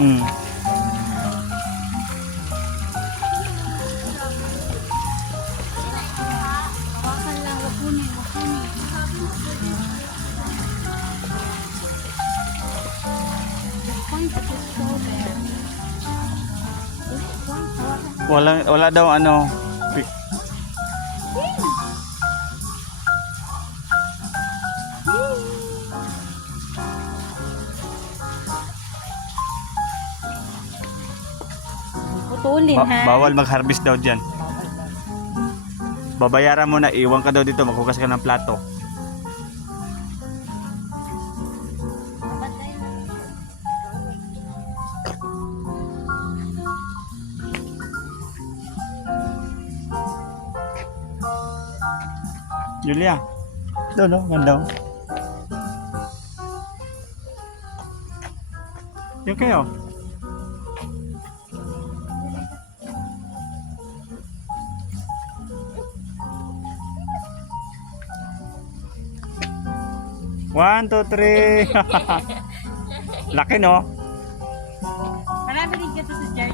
Mm. Hawakan lang, wag kunin, wag kunin. Point to his shoulder. Point, hawakan. Wala daw ano. Putulin ha. Bawal mag-harvest daw diyan. Babayaran mo na, iwan ka daw dito, maghugas ka ng plato. Julia. Doon, no? Ganda. Yung kayo. One, two, three. Laki, no? Marami din dito sa jar